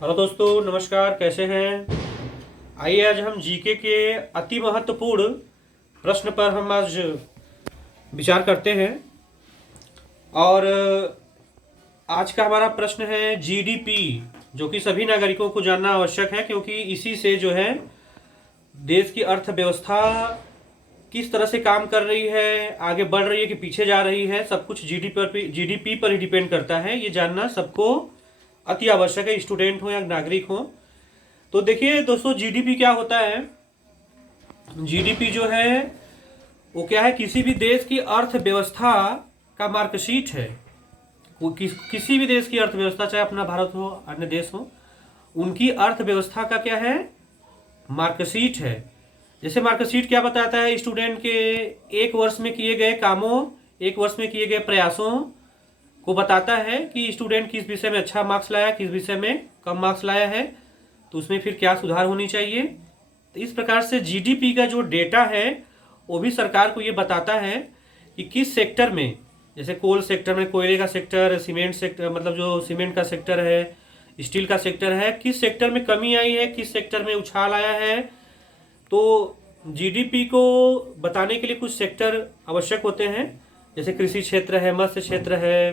Hello दोस्तों, नमस्कार। कैसे हैं? आइए आज हम जीके के अति महत्वपूर्ण प्रश्न पर हम आज विचार करते हैं। और आज का हमारा प्रश्न है जीडीपी, जो कि सभी नागरिकों को जानना आवश्यक है, क्योंकि इसी से जो है देश की अर्थव्यवस्था किस तरह से काम कर रही है, आगे बढ़ रही है कि पीछे जा रही है, सब कुछ जीडीपी पर ही डिपेंड करता है। ये जानना सबको अति आवश्यक है, स्टूडेंट हो या नागरिक हो। तो देखिए दोस्तों, जीडीपी क्या होता है? जीडीपी जो है वो क्या है, किसी भी देश की अर्थव्यवस्था का मार्कशीट है। किसी भी देश की अर्थव्यवस्था, चाहे अपना भारत हो अन्य देश हो, उनकी अर्थव्यवस्था का क्या है, मार्कशीट है। जैसे मार्कशीट क्या बताता है, स्टूडेंट के एक वर्ष में किए गए कामों, एक वर्ष में किए गए प्रयासों को बताता है कि स्टूडेंट किस विषय में अच्छा मार्क्स लाया, किस विषय में कम मार्क्स लाया है, तो उसमें फिर क्या सुधार होनी चाहिए। तो इस प्रकार से जीडीपी का जो डेटा है वो भी सरकार को ये बताता है कि किस सेक्टर में, जैसे कोल सेक्टर में कोयले का सेक्टर, सीमेंट सेक्टर मतलब जो सीमेंट का सेक्टर है, स्टील का सेक्टर है, किस सेक्टर में कमी आई है, किस सेक्टर में उछाल आया है। तो जीडीपी को बताने के लिए कुछ सेक्टर आवश्यक होते हैं, जैसे कृषि क्षेत्र है, मत्स्य क्षेत्र है,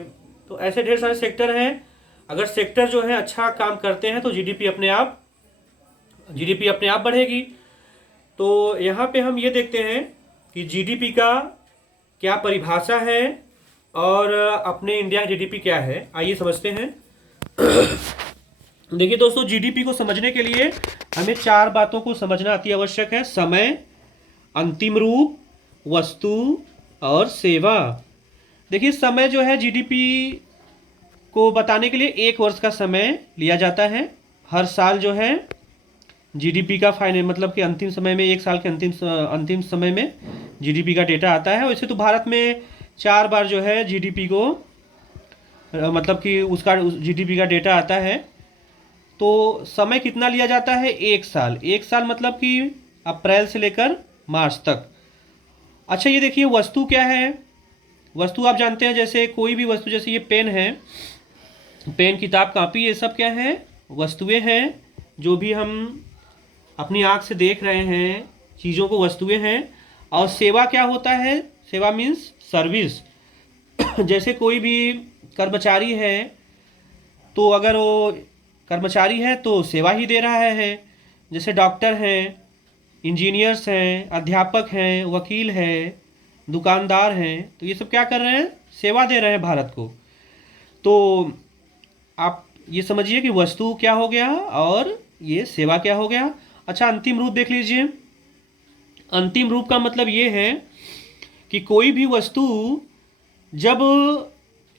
तो ऐसे ढेर सारे सेक्टर हैं। अगर सेक्टर जो है अच्छा काम करते हैं तो जीडीपी अपने आप बढ़ेगी। तो यहाँ पे हम ये देखते हैं कि जीडीपी का क्या परिभाषा है और अपने इंडिया का जीडीपी क्या है। आइए समझते हैं। देखिए दोस्तों, जीडीपी को समझने के लिए हमें चार बातों को समझना अति आवश्यक है: समय, अंतिम रूप, वस्तु और सेवा। देखिए, समय जो है जीडीपी को बताने के लिए एक वर्ष का समय लिया जाता है। हर साल जो है जीडीपी का फाइनल मतलब कि अंतिम समय में, एक साल के अंतिम समय में जीडीपी का डेटा आता है। वैसे तो भारत में 4 बार जो है जीडीपी को मतलब कि उसका जीडीपी का डेटा आता है। तो समय कितना लिया जाता है? एक साल। एक साल मतलब कि अप्रैल से लेकर मार्च तक। अच्छा, ये देखिए वस्तु क्या है। वस्तु आप जानते हैं, जैसे कोई भी वस्तु, जैसे ये पेन है, पेन, किताब, कॉपी, ये सब क्या है, वस्तुएं हैं। जो भी हम अपनी आँख से देख रहे हैं चीज़ों को, वस्तुएं हैं। और सेवा क्या होता है? सेवा मीन्स सर्विस। जैसे कोई भी कर्मचारी है, तो अगर वो कर्मचारी है तो सेवा ही दे रहा है। जैसे डॉक्टर हैं, इंजीनियर्स हैं, अध्यापक हैं, वकील हैं, दुकानदार हैं, तो ये सब क्या कर रहे हैं? सेवा दे रहे हैं भारत को। तो आप ये समझिए कि वस्तु क्या हो गया और ये सेवा क्या हो गया। अच्छा, अंतिम रूप देख लीजिए। अंतिम रूप का मतलब ये है कि कोई भी वस्तु जब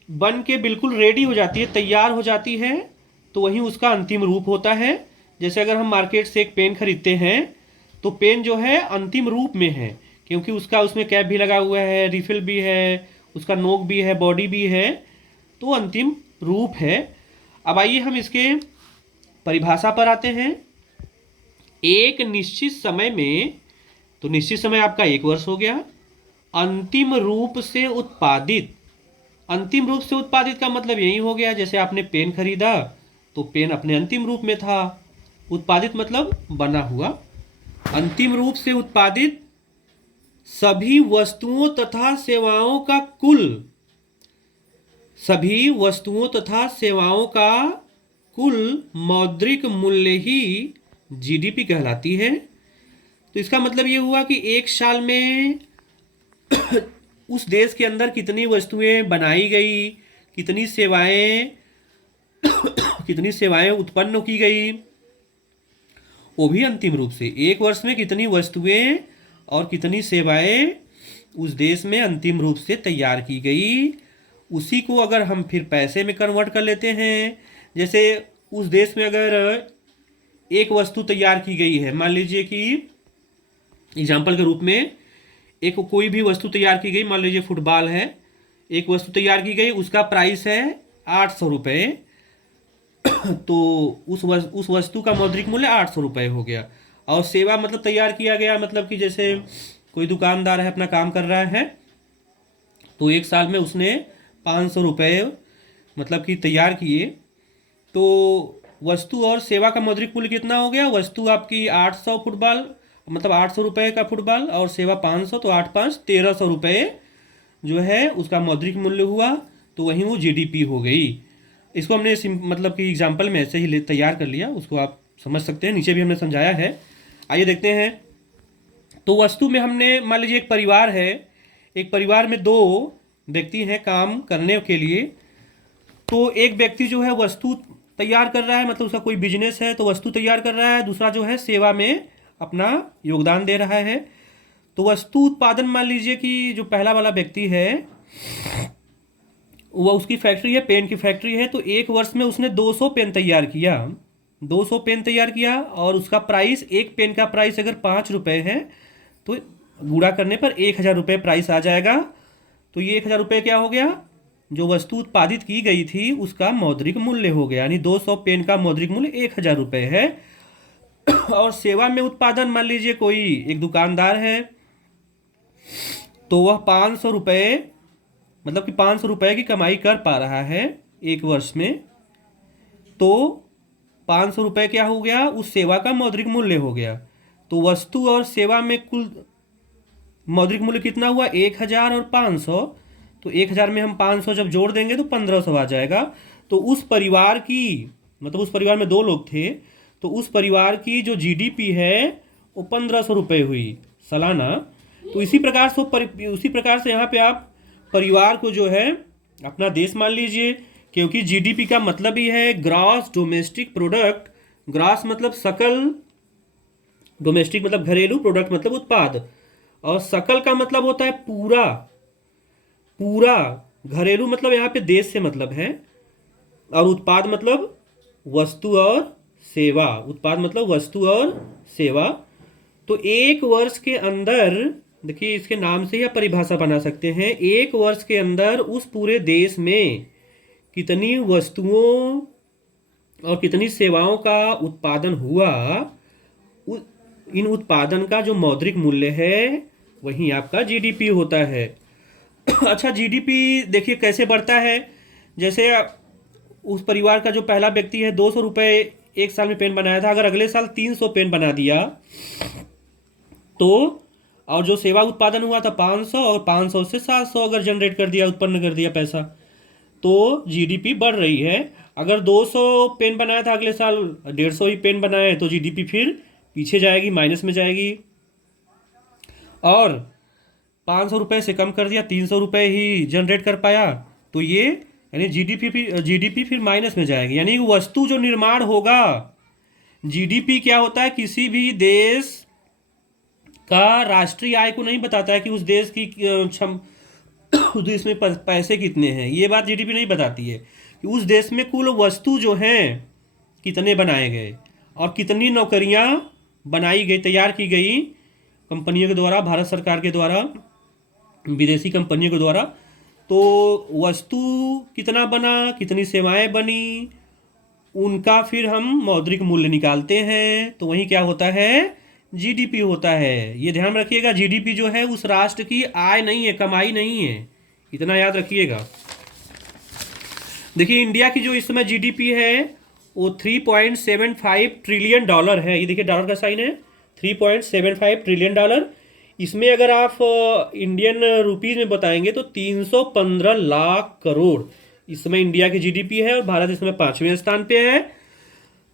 बन के बिल्कुल रेडी हो जाती है, तैयार हो जाती है, तो वही उसका अंतिम रूप होता है। जैसे अगर हम मार्केट से एक पेन खरीदते हैं तो पेन जो है अंतिम रूप में है, क्योंकि उसका उसमें कैप भी लगा हुआ है, रिफिल भी है, उसका नोक भी है, बॉडी भी है, तो अंतिम रूप है। अब आइए हम इसके परिभाषा पर आते हैं। एक निश्चित समय में, तो निश्चित समय आपका एक वर्ष हो गया। अंतिम रूप से उत्पादित, अंतिम रूप से उत्पादित का मतलब यही हो गया, जैसे आपने पेन खरीदा तो पेन अपने अंतिम रूप में था। उत्पादित मतलब बना हुआ। अंतिम रूप से उत्पादित सभी वस्तुओं तथा सेवाओं का कुल, सभी वस्तुओं तथा सेवाओं का कुल मौद्रिक मूल्य ही जीडीपी कहलाती है। तो इसका मतलब ये हुआ कि एक साल में उस देश के अंदर कितनी वस्तुएं बनाई गई, कितनी सेवाएं कितनी सेवाएं उत्पन्न की गई, वो भी अंतिम रूप से। एक वर्ष में कितनी वस्तुएं और कितनी सेवाएं उस देश में अंतिम रूप से तैयार की गई, उसी को अगर हम फिर पैसे में कन्वर्ट कर लेते हैं। जैसे उस देश में अगर एक वस्तु तैयार की गई है, मान लीजिए कि एग्जाम्पल के रूप में एक कोई भी वस्तु तैयार की गई, मान लीजिए फुटबॉल है, एक वस्तु तैयार की गई, उसका प्राइस है 800 रुपये। तो उस वस्तु का मौद्रिक मूल्य 800 रुपये हो गया। और सेवा मतलब तैयार किया गया, मतलब कि जैसे कोई दुकानदार है, अपना काम कर रहा है, तो एक साल में उसने 500 रुपये मतलब कि तैयार किए, तो वस्तु और सेवा का मौद्रिक मूल्य कितना हो गया? वस्तु आपकी 800 फुटबॉल, मतलब 800 रुपये का फुटबॉल, और सेवा 500, तो 8 5 1300 रुपये जो है उसका मौद्रिक मूल्य हुआ। तो वहीं वो जीडीपी हो गई। इसको हमने मतलब कि एग्जाम्पल में ऐसे ही तैयार कर लिया, उसको आप समझ सकते हैं, नीचे भी हमने समझाया है। आइए देखते हैं। तो वस्तु में हमने मान लीजिए एक परिवार है, एक परिवार में 2 व्यक्ति हैं काम करने के लिए। तो एक व्यक्ति जो है वस्तु तैयार कर रहा है, मतलब उसका कोई बिजनेस है तो वस्तु तैयार कर रहा है, दूसरा जो है सेवा में अपना योगदान दे रहा है। तो वस्तु उत्पादन मान लीजिए कि जो पहला वाला व्यक्ति है वह, उसकी फैक्ट्री है, पेन की फैक्ट्री है। तो एक वर्ष में उसने 200 पेन तैयार किया, 200 पेन तैयार किया, और उसका प्राइस, एक पेन का प्राइस अगर 5 रुपये है तो गुणा करने पर 1000 रुपये प्राइस आ जाएगा। तो ये 1000 रुपये क्या हो गया? जो वस्तु उत्पादित की गई थी उसका मौद्रिक मूल्य हो गया, यानी 200 पेन का मौद्रिक मूल्य 1000 रुपये है। और सेवा में उत्पादन मान लीजिए कोई एक दुकानदार है, तो वह 500 रुपये, मतलब कि 500 रुपये की कमाई कर पा रहा है एक वर्ष में। तो 500 रुपये क्या हो गया? उस सेवा का मौद्रिक मूल्य हो गया। तो वस्तु और सेवा में कुल मौद्रिक मूल्य कितना हुआ? 1000 और 500। तो 1000 में हम 500 जब जोड़ देंगे तो 1500 आ जाएगा। तो उस परिवार की, मतलब उस परिवार में 2 लोग थे, तो उस परिवार की जो जीडीपी है वो 1500 रुपये हुई सालाना। तो इसी प्रकार से यहाँ पे आप परिवार को जो है अपना देश मान लीजिए, क्योंकि जीडीपी का मतलब ही है ग्रॉस डोमेस्टिक प्रोडक्ट। ग्रॉस मतलब सकल, डोमेस्टिक मतलब घरेलू, प्रोडक्ट मतलब उत्पाद, और सकल का मतलब होता है पूरा, पूरा। घरेलू मतलब यहाँ पे देश से मतलब है, और उत्पाद मतलब वस्तु और सेवा। उत्पाद मतलब वस्तु और सेवा। तो एक वर्ष के अंदर, देखिए इसके नाम से ही आप परिभाषा बना सकते हैं, एक वर्ष के अंदर उस पूरे देश में कितनी वस्तुओं और कितनी सेवाओं का उत्पादन हुआ, इन उत्पादन का जो मौद्रिक मूल्य है वही आपका जीडीपी होता है। अच्छा, जीडीपी देखिए कैसे बढ़ता है। जैसे उस परिवार का जो पहला व्यक्ति है 200 रुपये एक साल में पेन बनाया था, अगर अगले साल 300 पेन बना दिया तो, और जो सेवा उत्पादन हुआ था 500, और 500 से 700 अगर जनरेट कर दिया, उत्पन्न कर दिया पैसा, तो जीडीपी बढ़ रही है। अगर 200 पेन बनाया था, अगले साल 150 ही पेन बनाए, तो जीडीपी फिर पीछे जाएगी, माइनस में जाएगी। और 500 रुपये से कम कर दिया, 300 रुपये ही जनरेट कर पाया, तो ये यानी जीडीपी फिर माइनस में जाएगी। यानी वस्तु जो निर्माण होगा, जीडीपी क्या होता है? किसी भी देश का राष्ट्रीय आय को नहीं बताता है कि उस देश की उस देश में पैसे कितने हैं, ये बात जीडीपी नहीं बताती है। कि उस देश में कुल वस्तु जो हैं कितने बनाए गए, और कितनी नौकरियां बनाई गई, तैयार की गई कंपनियों के द्वारा, भारत सरकार के द्वारा, विदेशी कंपनियों के द्वारा। तो वस्तु कितना बना, कितनी सेवाएं बनी, उनका फिर हम मौद्रिक मूल्य निकालते हैं, तो वही क्या होता है? जीडीपी होता है। ये ध्यान रखिएगा, जीडीपी जो है उस राष्ट्र की आय नहीं है, कमाई नहीं है, इतना याद रखिएगा। देखिए इंडिया की जो इस समय जीडीपी है वो 3.75 ट्रिलियन डॉलर है। ये देखिए डॉलर का साइन है, 3.75 ट्रिलियन डॉलर। इसमें अगर आप इंडियन रुपीज में बताएंगे तो 315 लाख करोड़ इस समय इंडिया की जीडीपी है, और भारत इसमें 5वें स्थान पे है।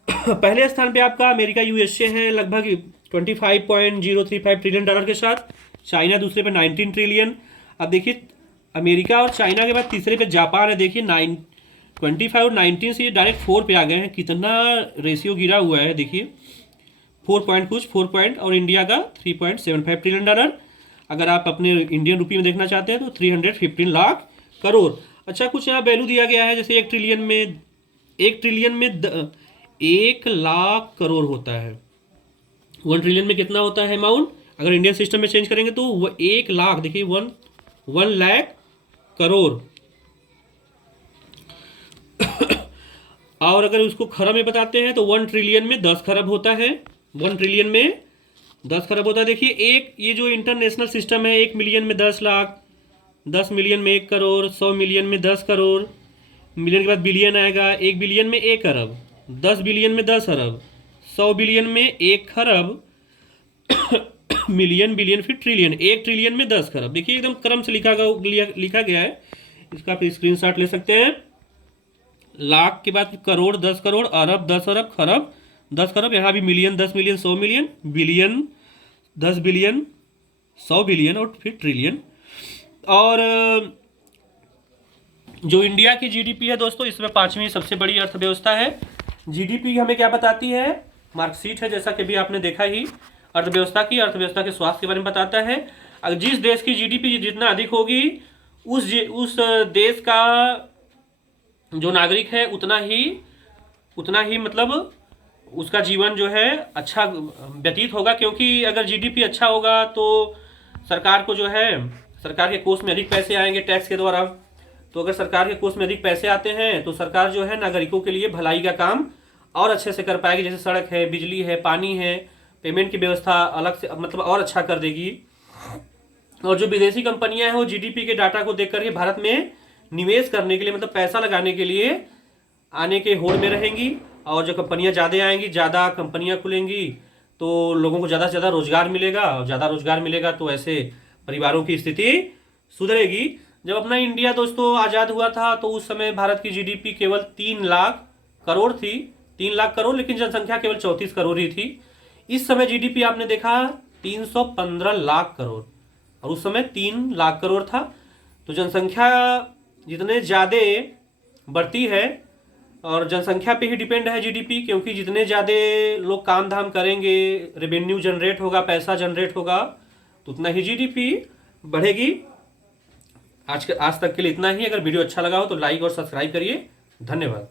पहले स्थान पे आपका अमेरिका यूएसए है लगभग 25.035 ट्रिलियन डॉलर के साथ। चाइना दूसरे पे 19 ट्रिलियन। अब देखिए अमेरिका और चाइना के बाद तीसरे पे जापान है। देखिए 25 और 19 से ये डायरेक्ट 4 पे आ गए हैं। कितना रेशियो गिरा हुआ है देखिए, 4 पॉइंट कुछ, 4 पॉइंट, और इंडिया का 3.75 ट्रिलियन डॉलर। अगर आप अपने इंडियन रुपये में देखना चाहते हैं तो 315 लाख करोड़। अच्छा, कुछ यहाँ वैल्यू दिया गया है, जैसे 1 ट्रिलियन में 1 लाख करोड़ होता है। 1 ट्रिलियन में कितना होता है अमाउंट? अगर इंडियन सिस्टम में चेंज करेंगे तो वो 1 लाख, देखिए 1 लाख करोड़। और अगर उसको खरब में बताते हैं तो 1 ट्रिलियन में 10 खरब होता है। 1 ट्रिलियन में 10 खरब होता है। देखिए एक ये जो इंटरनेशनल सिस्टम है, 1 मिलियन में 10 लाख, 10 मिलियन में 1 करोड़, 100 मिलियन में 10 करोड़, मिलियन के बाद बिलियन आएगा, 1 बिलियन में 1 अरब। 10 बिलियन में 10 अरब, 100 बिलियन में 1 खरब, मिलियन, बिलियन, फिर ट्रिलियन, 1 ट्रिलियन में 10 खरब। देखिए एकदम क्रम से लिखा गया है। इसका आप स्क्रीनशॉट ले सकते हैं। लाख के बाद करोड़ 10 करोड़, अरब 10 अरब, खरब 10 खरब, यहाँ भी million 10 million 100 million, billion 10 billion 100 billion और फिर ट्रिलियन। और जो इंडिया की जीडीपी है दोस्तों, इसमें 5वीं सबसे बड़ी अर्थव्यवस्था है। जीडीपी हमें क्या बताती है? मार्कशीट है जैसा कि भी आपने देखा ही। अर्थव्यवस्था के स्वास्थ्य के बारे में बताता है। अगर जिस देश की जीडीपी जितना अधिक होगी, उस देश का जो नागरिक है उतना ही मतलब उसका जीवन जो है अच्छा व्यतीत होगा। क्योंकि अगर जीडीपी अच्छा होगा तो सरकार को जो है, सरकार के कोष में अधिक पैसे आएंगे टैक्स के द्वारा। तो अगर सरकार के कोष में अधिक पैसे आते हैं तो सरकार जो है नागरिकों के लिए भलाई का काम और अच्छे से कर पाएगी। जैसे सड़क है, बिजली है, पानी है, पेमेंट की व्यवस्था अलग से मतलब और अच्छा कर देगी। और जो विदेशी कंपनियां हैं वो जीडीपी के डाटा को देख करके भारत में निवेश करने के लिए मतलब पैसा लगाने के लिए आने के होड़ में रहेंगी। और जो कंपनियां ज़्यादा आएंगी, ज़्यादा कंपनियां खुलेंगी तो लोगों को ज़्यादा से ज़्यादा रोजगार मिलेगा। और ज़्यादा रोजगार मिलेगा तो ऐसे परिवारों की स्थिति सुधरेगी। जब अपना इंडिया दोस्तों आज़ाद हुआ था तो उस समय भारत की जीडीपी केवल 3 लाख करोड़ थी, 3 लाख करोड़, लेकिन जनसंख्या केवल 34 करोड़ ही थी। इस समय जीडीपी आपने देखा 315 लाख करोड़, और उस समय 3 लाख करोड़ था। तो जनसंख्या जितने ज़्यादा बढ़ती है, और जनसंख्या पे ही डिपेंड है जीडीपी, क्योंकि जितने ज़्यादा लोग काम धाम करेंगे, रेवेन्यू जनरेट होगा, पैसा जनरेट होगा, तो उतना ही जीडीपी बढ़ेगी। आज तक के लिए इतना ही। अगर वीडियो अच्छा लगा हो तो लाइक और सब्सक्राइब करिए। धन्यवाद।